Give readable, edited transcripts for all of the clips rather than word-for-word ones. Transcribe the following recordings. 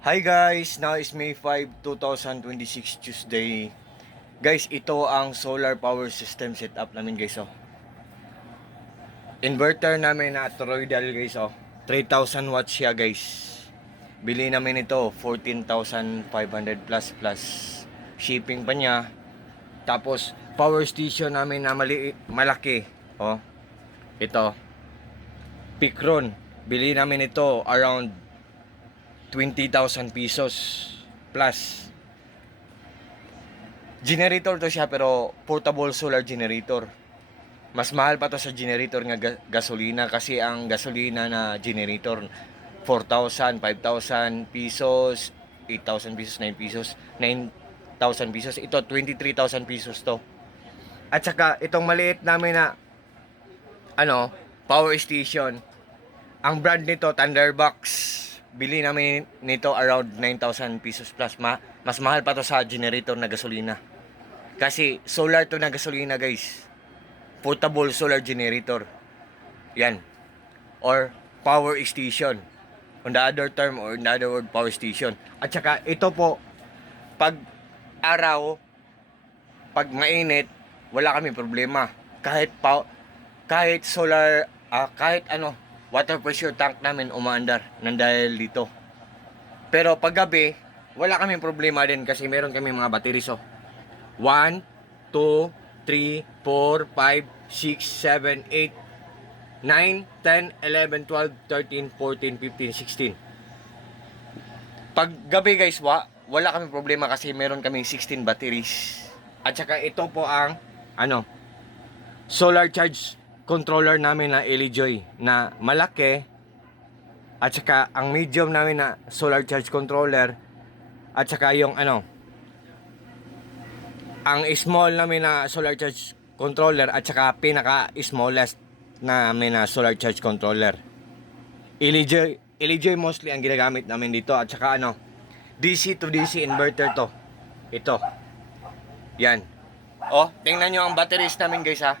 Hi guys, now is May 5, 2026 Tuesday. Guys, ito ang solar power system setup namin guys oh. Inverter namin na toroidal guys oh. 3,000 watts siya guys. Bili namin ito 14,500 plus shipping pa niya. Tapos power station namin na malaki oh. Ito Picron. Bili namin ito around 20,000 pesos plus. Generator to siya pero portable solar generator. Mas mahal pa to sa generator nga gasolina kasi ang gasolina na generator 4,000, 5,000 pesos, 8,000 pesos, 9 pesos, 9,000 pesos. Ito 23,000 pesos to. At saka itong maliit namin na power station. Ang brand nito Thunderbox. Bili namin nito around 9,000 pesos plus. Mas mahal pa to sa generator na gasolina. Kasi solar to na gasolina guys. Portable solar generator. Yan. Or power station. On the other term or in the other word, power station. At saka ito po, pag araw, pag mainit, wala kami problema. Kahit solar, water pressure tank namin umaandar nang dahil dito. Pero pag gabi, wala kaming problema din kasi meron kami mga batteries oh. 1, 2, 3, 4, 5, 6, 7, 8, 9, 10, 11, 12, 13, 14, 15, 16. Pag gabi guys, wala kaming problema kasi meron kaming 16 batteries. At saka ito po ang solar charge controller namin na Elijoy na malaki. At saka ang medium namin na solar charge controller. At saka yung ang small namin na solar charge controller. At saka pinaka smallest namin na solar charge controller. Elijoy mostly ang ginagamit namin dito. At saka DC to DC inverter to. Ito. Yan. Oh, tingnan nyo ang batteries namin guys ha.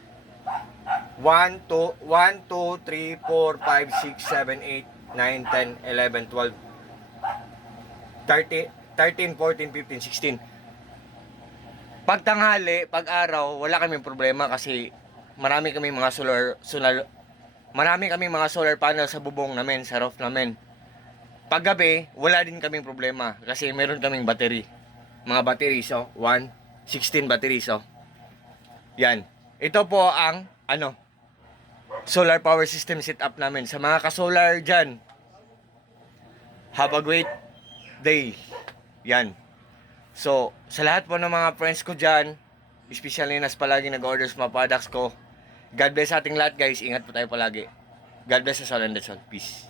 1, 2, 3, 4, 5, 6, 7, 8, 9, 10, 11, 12, 13, 14, 15, 16. Pag tanghali, pag araw, wala kaming problema kasi marami kaming mga solar panel sa bubong namin, sa roof namin. Pag gabi, wala din kaming problema kasi meron kaming battery. Mga batteries, 16 batteries, Yan. Ito po ang solar power system setup namin. Sa mga ka-solar dyan, have a great day. Yan. So, sa lahat po ng mga friends ko dyan, especially nas palagi nag-order sa mga products ko, God bless sa ating lahat guys. Ingat po tayo palagi. God bless us all and that's all. Peace.